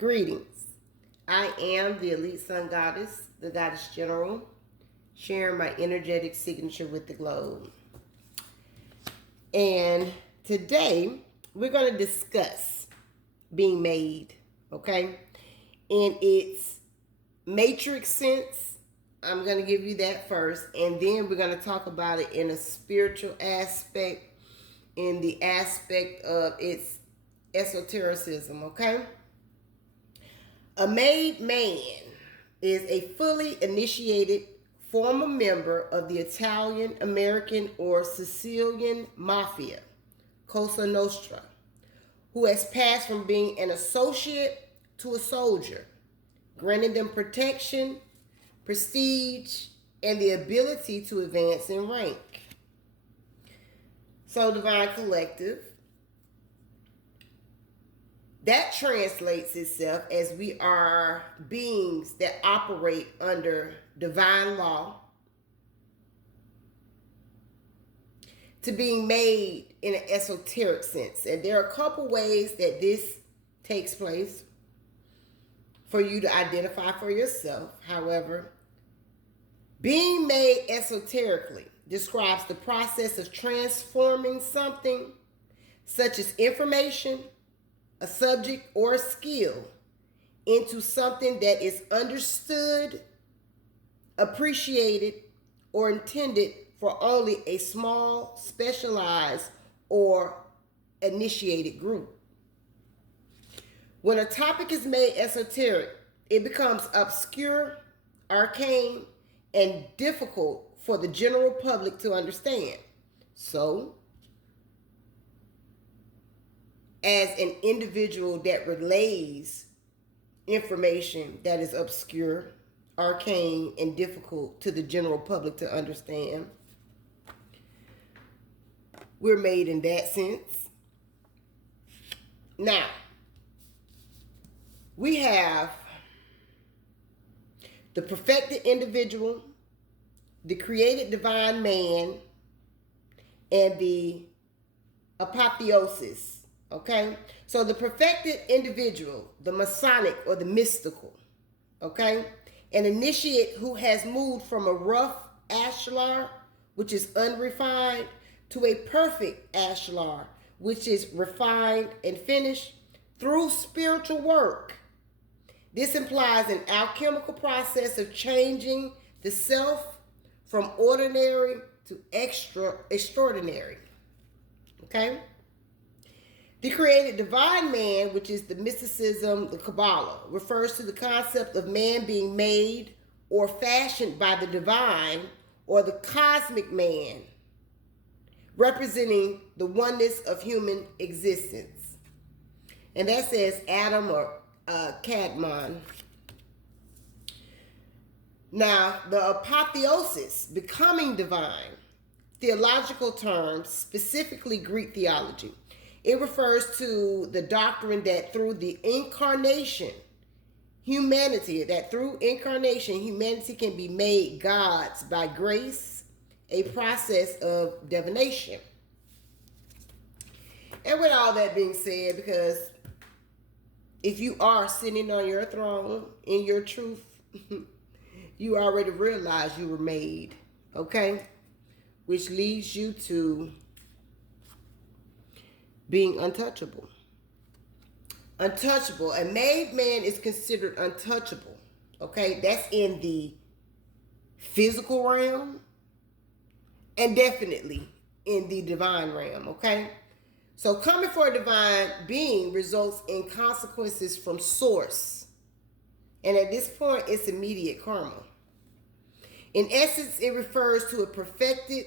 Greetings. I am the Elite Sun Goddess, the Goddess General, sharing my energetic signature with the globe. And today we're going to discuss being made, okay? In its matrix sense, I'm going to give you that first, and then we're going to talk about it in a spiritual aspect, in the aspect of its esotericism, okay? A made man is a fully initiated former member of the Italian, American, or Sicilian mafia, Cosa Nostra, who has passed from being an associate to a soldier, granting them protection, prestige, and the ability to advance in rank. So, Divine Collective, that translates itself as we are beings that operate under divine law, to being made in an esoteric sense. And there are a couple ways that this takes place for you to identify for yourself. However, being made esoterically describes the process of transforming something, such as information, a subject, or a skill, into something that is understood, appreciated, or intended for only a small, specialized, or initiated group. When a topic is made esoteric, it becomes obscure, arcane, and difficult for the general public to understand. So, as an individual that relays information that is obscure, arcane, and difficult to the general public to understand, we're made in that sense. Now, we have the perfected individual, the created divine man, and the apotheosis. Okay? So the perfected individual, the Masonic or the mystical, okay? An initiate who has moved from a rough ashlar, which is unrefined, to a perfect ashlar, which is refined and finished through spiritual work. This implies an alchemical process of changing the self from ordinary to extraordinary. Okay? The created divine man, which is the mysticism, the Kabbalah, refers to the concept of man being made or fashioned by the divine or the cosmic man, representing the oneness of human existence. And that says Adam or Cadmon. Now, the apotheosis, becoming divine, theological terms, specifically Greek theology. It refers to the doctrine that through incarnation, humanity can be made gods by grace, a process of divination. And with all that being said, because if you are sitting on your throne in your truth, you already realize you were made, okay? Which leads you to being untouchable. Untouchable. A made man is considered untouchable. Okay? That's in the physical realm and definitely in the divine realm. Okay? So coming for a divine being results in consequences from source. And at this point, it's immediate karma. In essence, it refers to a perfected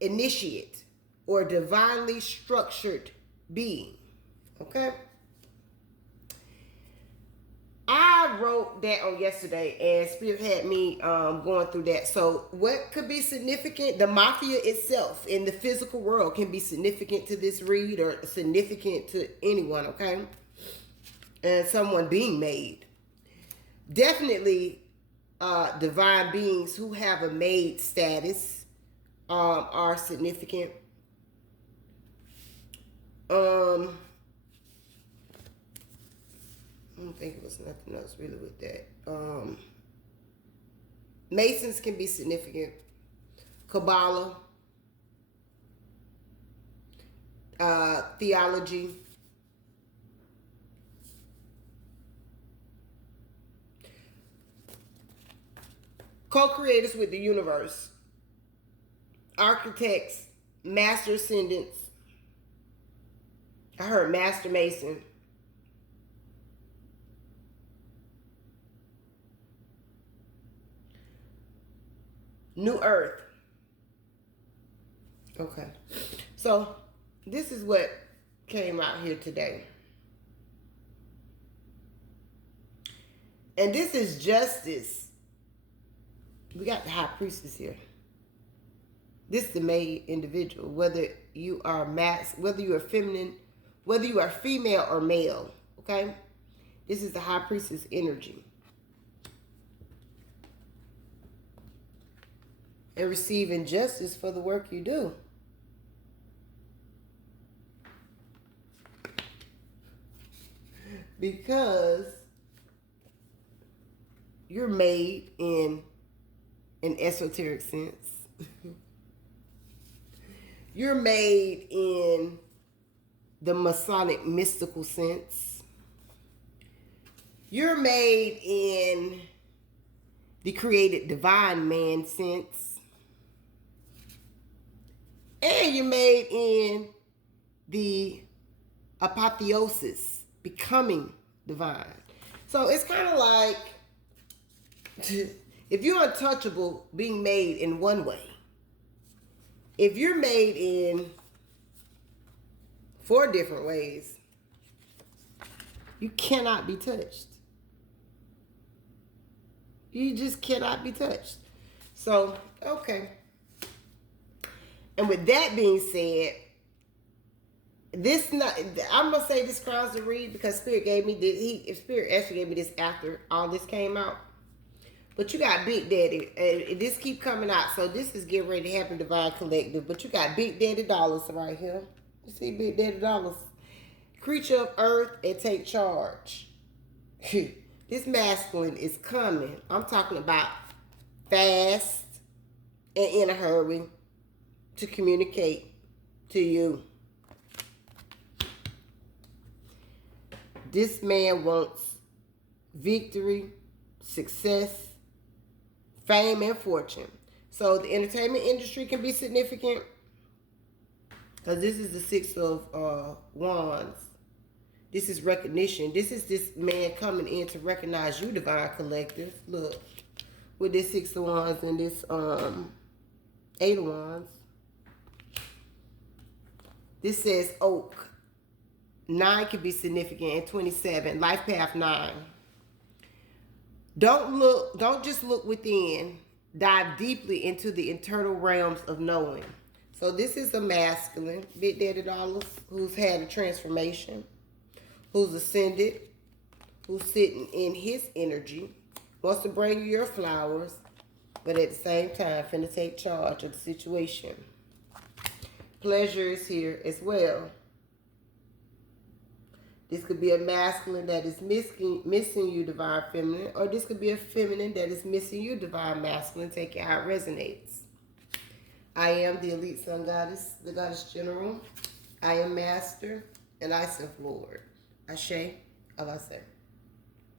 initiate or divinely structured being. Okay? I wrote that on yesterday, and Spirit had me going through that. So what could be significant? The mafia itself in the physical world can be significant to this read or significant to anyone, okay? And someone being made. Definitely divine beings who have a made status are significant. I don't think it was nothing else really with that. Masons can be significant. Kabbalah, theology, co-creators with the universe, architects, master ascendants. I heard master mason. New earth. Okay. So this is what came out here today. And this is justice. We got the high priestess here. This is the made individual. Whether you are whether you are feminine, whether you are female or male. Okay? This is the high priestess energy. And receiving justice for the work you do. Because you're made in an esoteric sense. You're made in the Masonic mystical sense. You're made in the created divine man sense. And you're made in the apotheosis, becoming divine. So it's kind of like, if you're untouchable, being made in one way. If you're made in 4 different ways, you cannot be touched. You just cannot be touched. So, okay. And with that being said, I'm gonna say this crowns to read because Spirit gave me this. Spirit actually gave me this after all this came out. But you got Big Daddy, and this keep coming out. So this is getting ready to happen, Divine Collective. But you got Big Daddy Dollars right here. You see Big Daddy Dollars? Creature of earth and take charge. This masculine is coming. I'm talking about fast and in a hurry to communicate to you. This man wants victory, success, fame, and fortune. So the entertainment industry can be significant because this is the 6 of Wands. This is recognition. This is this man coming in to recognize you, Divine Collective. Look, with this 6 of Wands and this 8 of Wands. This says oak. 9 can be significant, and 27. Life path 9. Don't just look within. Dive deeply into the internal realms of knowing. So this is a masculine, Big Daddy Dollars, who's had a transformation, who's ascended, who's sitting in his energy, wants to bring you your flowers, but at the same time, finna take charge of the situation. Pleasure is here as well. This could be a masculine that is missing you, Divine Feminine, or this could be a feminine that is missing you, Divine Masculine. Take it how it resonates. I am the Elite Sun Goddess, the Goddess General. I am Master, and I serve Lord. Ashe, Alase.